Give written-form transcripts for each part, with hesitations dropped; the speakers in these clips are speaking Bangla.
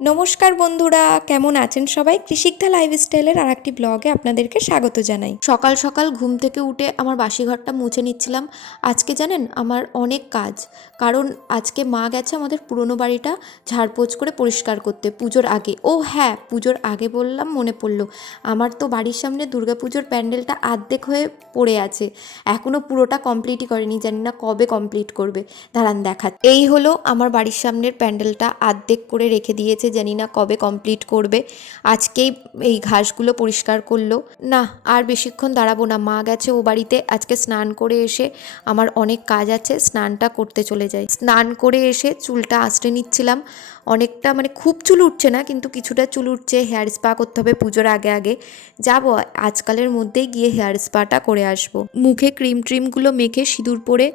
নমস্কার বন্ধুরা, কেমন আছেন সবাই? কৃষিকদা লাইফস্টাইলের আর একটি ব্লগে আপনাদেরকে স্বাগত জানাই। সকাল সকাল ঘুম থেকে উঠে আমার বাসি ঘরটা মুছে নিচ্ছিলাম। আজকে জানেন আমার অনেক কাজ, কারণ আজকে মা গেছে আমাদের পুরনো বাড়িটা ঝাড়পোছ করে পরিষ্কার করতে পুজোর আগে। ও হ্যাঁ, পুজোর আগে বললাম, মনে পড়লো, আমার তো বাড়ির সামনে দুর্গাপুজোর প্যান্ডেলটা আর্ধেক হয়ে পড়ে আছে, এখনও পুরোটা কমপ্লিটই করেনি, জানি না কবে কমপ্লিট করবে। দাঁড়ান দেখা। এই হলো আমার বাড়ির সামনের প্যান্ডেলটা আর্ধেক করে রেখে দিয়েছে, জানি না কবে কমপ্লিট করবে। আজকেই এই ঘাসগুলো পরিষ্কার করলো। না আর বেশিক্ষণ দাঁড়াবো না, মা গেছে ও বাড়িতে। আজকে স্নান করে এসে আমার অনেক কাজ আছে, স্নানটা করতে চলে যাই। স্নান করে এসে চুলটা আঁচড়ে নিচ্ছিলাম। অনেকটা মানে খুব চুল উঠছে না, কিন্তু কিছুটা চুল উঠছে। হেয়ার স্পা করতে হবে পুজোর আগে আগে। যাবো আজকালের মধ্যেই গিয়ে হেয়ার স্পাটা করে আসবো। মুখে ক্রিম ট্রিমগুলো মেখে সিঁদুর পরে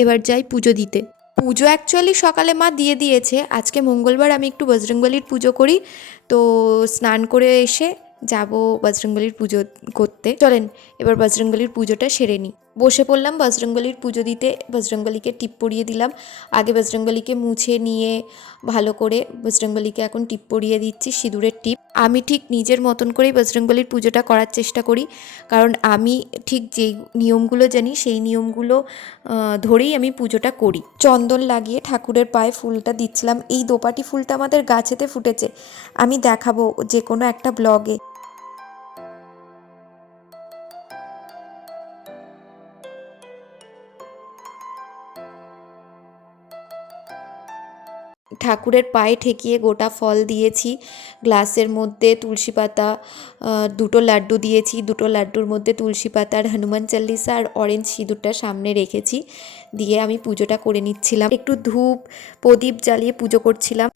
এবার যাই পুজো দিতে। পুজো অ্যাকচুয়ালি সকালে মা দিয়ে দিয়েছে। আজকে মঙ্গলবার, আমি একটু বজরংবলির পুজো করি, তো স্নান করে এসে যাব বজরংবলির পুজো করতে। চলেন এবার বজরংবলির পুজোটা সেরে নিই। বসে পড়লাম বজরংবলির পুজো দিতে। বজরংবলিকে টিপ পরিয়ে দিলাম। আগে বজরংবলিকে মুছে নিয়ে ভালো করে বজরংবলিকে এখন টিপ পরিয়ে দিচ্ছি, সিঁদুরের টিপ। আমি ঠিক নিজের মতন করেই বজরংবলির পুজোটা করার চেষ্টা করি, কারণ আমি ঠিক যেই নিয়মগুলো জানি সেই নিয়মগুলো ধরেই আমি পুজোটা করি। চন্দন লাগিয়ে ঠাকুরের পায়ে ফুলটা দিচ্ছিলাম। এই দোপাটি ফুলটা আমাদের গাছেতে ফুটেছে, আমি দেখাবো যে কোনো একটা ব্লগে। ঠাকুরের পায়ে ঠেকিয়ে গোটা ফল দিয়েছি। গ্লাসের মধ্যে তুলসী পাতা, দুটো লাড্ডু দিয়েছি। দুটো লাড্ডুর মধ্যে তুলসী পাতা আর হনুমান চল্লিশা আর অরেঞ্জ সিঁদুরটা সামনে রেখেছি। দিয়ে আমি পুজোটা করে নিচ্ছিলাম। একটু ধূপ প্রদীপ জ্বালিয়ে পুজো করছিলাম।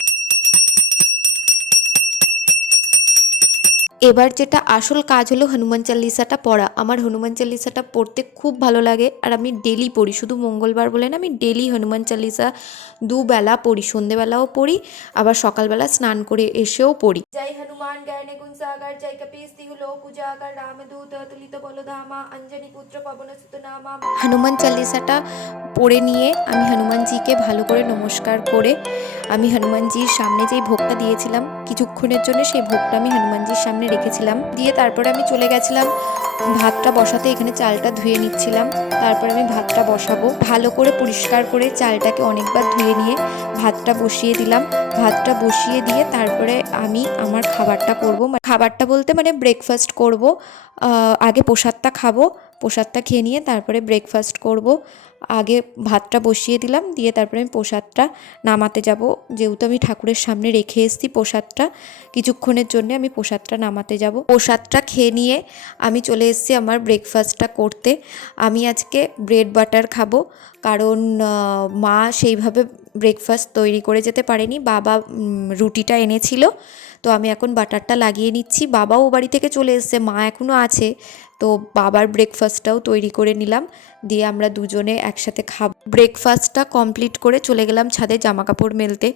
এবার যেটা আসল কাজ হলো হনুমান চল্লিশাটা পড়া। আমার হনুমান চল্লিশাটা পড়তে খুব ভালো লাগে, আর আমি ডেলি পড়ি। শুধু মঙ্গলবার বলে না, আমি ডেলি হনুমান চল্লিশা দুবেলা পড়ি, সন্ধেবেলাও পড়ি, আবার সকালবেলা স্নান করে এসেও পড়ি। জয় হনুমান জ্ঞানে গুণ সাগর, জয় কপীস তিহু লোক উজাগর, রামদূত তুলিত বলধামা, অঞ্জনি পুত্র পবন সুত নামা। হনুমান চল্লিশাটা পড়ে নিয়ে আমি হনুমানজিকে ভালো করে নমস্কার করে আমি হনুমানজির সামনে যেই ভোগটা দিয়েছিলাম কিছুক্ষণের জন্য, সেই ভোগটা আমি হনুমানজির সামনে রেখেছিলাম। দিয়ে তারপরে আমি চলে গেছিলাম ভাতটা বসাতে। এখানে চালটা ধুয়ে নিচ্ছিলাম, তারপরে আমি ভাতটা বসাবো। ভালো করে পরিষ্কার করে চালটাকে অনেকবার ধুয়ে নিয়ে ভাতটা বসিয়ে দিলাম। ভাতটা বসিয়ে দিয়ে তারপরে আমি আমার খাবারটা করব। খাবারটা বলতে মানে ব্রেকফাস্ট করব। আগে প্রসাদটা খাবো, প্রসাদটা খেয়ে নিয়ে তারপরে ব্রেকফাস্ট করব। আগে ভাতটা বসিয়ে দিলাম, দিয়ে তারপরে আমি প্রসাদটা নামাতে যাব। যেহেতু আমি ঠাকুরের সামনে রেখে এসেছি প্রসাদটা, কিছুক্ষণের জন্য আমি প্রসাদটা নামাতে যাব। প্রসাদটা খেয়ে নিয়ে আমি চলে এসেছি আমার ব্রেকফাস্টটা করতে। আমি আজকে ব্রেড বাটার খাবো, কারণ মা সেইভাবে ব্রেকফাস্ট তৈরি করে যেতে পারেনি। বাবা রুটিটা এনেছিল, তো আমি এখন বাটারটা লাগিয়ে নিচ্ছি। বাবাও বাড়ি থেকে চলে এসেছে, মা এখনও আছে, তো বাবার ব্রেকফাস্টটাও তৈরি করে নিলাম। দিয়ে আমরা দুজনে একসাথে খাব। ব্রেকফাস্টটা কমপ্লিট করে চলে গেলাম ছাদে জামাকাপড় মেলতে।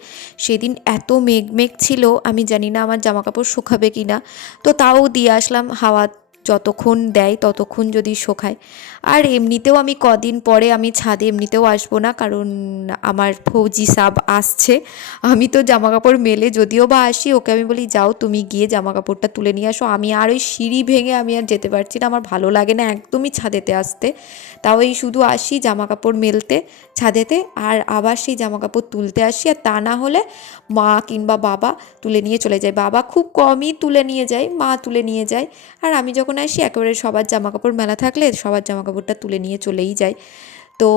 সেদিন এত মেঘ মেঘ ছিল, আমি জানি না আমার জামাকাপড় শুকাবে কি না, তো তাও দিয়ে আসলাম। হাওয়া যতক্ষণ দেয় ততক্ষণ যদি শোকায়। আর এমনিতেও আমি কদিন পরে আমি ছাদে এমনিতেও আসবো না, কারণ আমার ফৌজি সাব আসছে। আমি তো জামাকাপড় মেলে যদিও বা আসি, ওকে আমি বলি যাও তুমি গিয়ে জামাকাপড়টা তুলে নিয়ে আসো। আমি আর ওই সিঁড়ি ভেঙে আমি আর যেতে পারছি না, আমার ভালো লাগে না একদমই ছাদেতে আসতে। তাও এই শুধু আসি জামাকাপড় মেলতে ছাদেতে, আর আবার সেই জামাকাপড় তুলতে আসি। আর তা না হলে মা কিংবা বাবা তুলে নিয়ে চলে যায়। বাবা খুব কমই তুলে নিয়ে যায়, মা তুলে নিয়ে যায়। আর আমি যখন আসি একেবারে সবার জামাকাপড় মেলা থাকলে সবার জামাকাপড়টা তুলে নিয়ে চলেই যায়। তো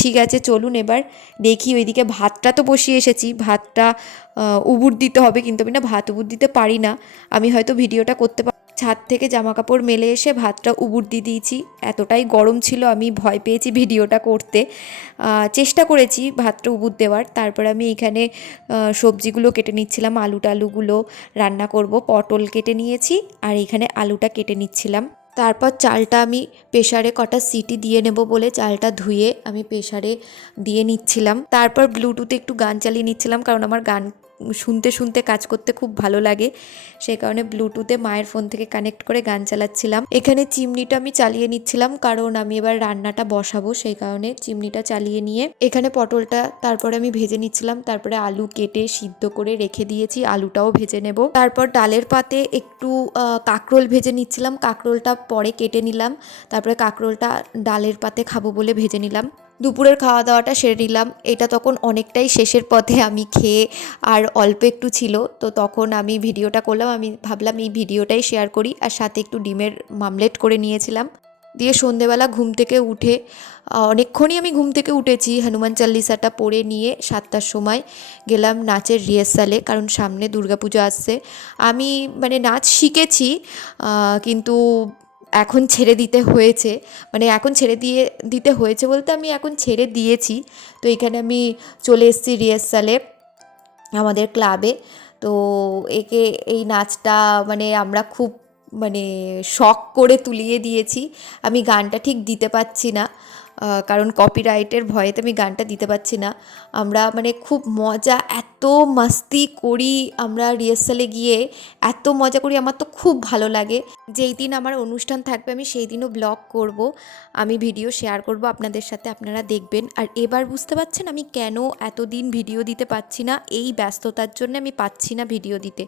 ঠিক আছে, চলুন এবার দেখি। ওইদিকে ভাতটা তো বসিয়ে এসেছি, ভাতটা উবুর দিতে হবে, কিন্তু আমি না ভাত উবুর দিতে পারি না। আমি হয়তো ভিডিওটা করতে পারি। ছাদ থেকে জামাকাপড় মেলে এসে ভাতটা উবুর দিয়ে দিয়েছি। এতটাই গরম ছিল আমি ভয় পেয়েছি ভিডিওটা করতে। চেষ্টা করেছি ভাতটা উবুর দেওয়ার। তারপর আমি এখানে সবজিগুলো কেটে নিচ্ছিলাম, আলুগুলো রান্না করব। পটল কেটে নিয়েছি, আর এখানে আলুটা কেটে নিচ্ছিলাম। তারপর চালটা আমি প্রেসারে কটা সিটি দিয়ে নেব বলে চালটা ধুয়ে আমি প্রেসারে দিয়ে নিচ্ছিলাম। তারপর ব্লুটুথে একটু গান চালিয়ে নিচ্ছিলাম, কারণ আমার গান শুনতে শুনতে কাজ করতে খুব ভালো লাগে, সেই কারণে ব্লুটুথে মায়ের ফোন থেকে কানেক্ট করে গান চালাচ্ছিলাম। এখানে চিমনিটা আমি চালিয়ে নিচ্ছিলাম, কারণ আমি এবার রান্নাটা বসাবো, সেই কারণে চিমনিটা চালিয়ে নিয়ে এখানে পটলটা তারপরে আমি ভেজে নিচ্ছিলাম। তারপরে আলু কেটে সিদ্ধ করে রেখে দিয়েছি, আলুটাও ভেজে নেব। তারপর ডালের পাতে একটু কাঁকরোল ভেজে নিচ্ছিলাম, কাঁকরোলটা পরে কেটে নিলাম। তারপরে কাঁকরোলটা ডালের পাতে খাবো বলে ভেজে নিলাম। দুপুরের খাওয়া দাওয়াটা সেরে নিলাম। এটা তখন অনেকটাই শেষের পথে, আমি খেয়ে আর অল্প একটু ছিল, তো তখন আমি ভিডিওটা করলাম। আমি ভাবলাম এই ভিডিওটাই শেয়ার করি, আর সাথে একটু ডিমের মামলেট করে নিয়েছিলাম। দিয়ে সন্ধেবেলা ঘুম থেকে উঠে অনেকক্ষণই আমি ঘুম থেকে উঠেছি, হনুমান চাল্লিশাটা পড়ে নিয়ে 7টার সময় গেলাম নাচের রিহার্সালে, কারণ সামনে দুর্গাপুজো আসছে। আমি মানে নাচ শিখেছি, কিন্তু এখন ছেড়ে দিতে হয়েছে, মানে এখন ছেড়ে দিতে হয়েছে বলতে আমি এখন ছেড়ে দিয়েছি। তো এখানে আমি চলে এসেছি রিহার্সালে আমাদের ক্লাবে। তো এই নাচটা মানে আমরা খুব মানে শখ করে তুলিয়ে দিয়েছি। আমি গানটা ঠিক দিতে পারছি না, কারণ কপিরাইটের ভয়েতে আমি গানটা দিতে পারছি না। আমরা মানে খুব মজা, এত মাস্তি করি আমরা রিহার্সালে গিয়ে, এত মজা করি, আমার তো খুব ভালো লাগে। যেই দিন আমার অনুষ্ঠান থাকবে আমি সেই দিনও ব্লগ করব, আমি ভিডিও শেয়ার করব আপনাদের সাথে, আপনারা দেখবেন। আর এবার বুঝতে পারছেন আমি কেন এতদিন ভিডিও দিতে পারছি না, এই ব্যস্ততার জন্য আমি পাচ্ছি না ভিডিও দিতে।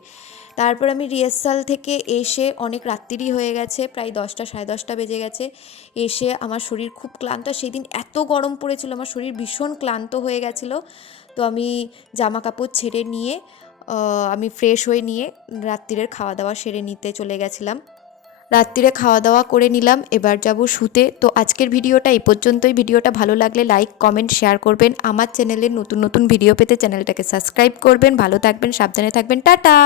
তারপর আমি রিহার্সাল থেকে এসে অনেক রাত্রিরই হয়ে গেছে, প্রায় 10টা 10:30 বেজে গেছে। এসে আমার শরীর খুব ক্লান্ত, সেই দিন এত গরম পড়েছিল, আমার শরীর ভীষণ ক্লান্ত হয়ে গেছিলো। তো আমি জামা কাপড় ছেড়ে নিয়ে আমি ফ্রেশ হয়ে নিয়ে রাত্রিরের খাওয়া দাওয়া সেরে নিতে চলে গেছিলাম। রাত্রিরে খাওয়া দাওয়া করে নিলাম, এবার যাব শুতে। তো আজকের ভিডিওটা এই পর্যন্তই। ভিডিওটা ভালো লাগলে লাইক কমেন্ট শেয়ার করবেন। আমার চ্যানেলে নতুন নতুন ভিডিও পেতে চ্যানেলটাকে সাবস্ক্রাইব করবেন। ভালো থাকবেন, সাবধানে থাকবেন, টাটা।